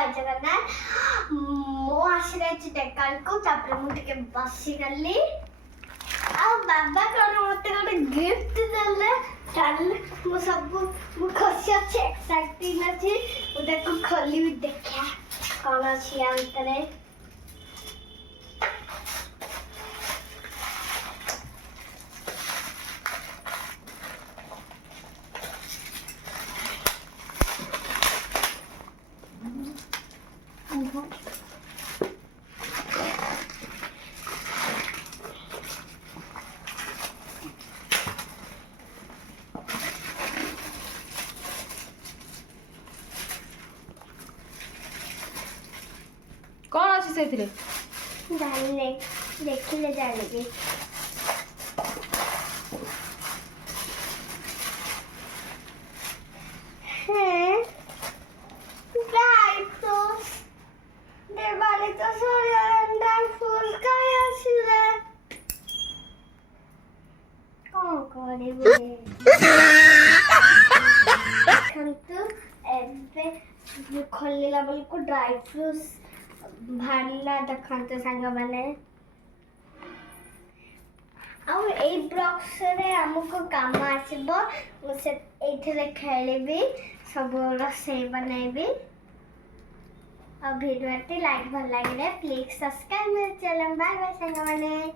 जय जगन्नाथ मो आसरे टेकाल को तापर मु टिके बसी गली आ बाबा कोन मते गोटे गिफ्ट देले ताल मु सब मु खुशी अछि एक्साइटेड अछि ओटा को खोली भी देखा कोन अछि आ भीतरे कौन अच्छी से थे जानले देखिले जानिबी हैं ड्राई फ्रूट्स देवाली तो सोया ड्राई फ्रूट्स काय आसीले कौन करिबे खंतु एबे खोलिला बोल को ड्राई फ्रूट्स भाला देखते सांग मैंने बॉक्स रे हमको काम आसबो मुझे एथिले खेलिबी सब रसोई बनैबी और वीडियो लाइक भल लगे प्लीज सब्सक्राइब मेरे चैनल बाय बाय सांग मैंने।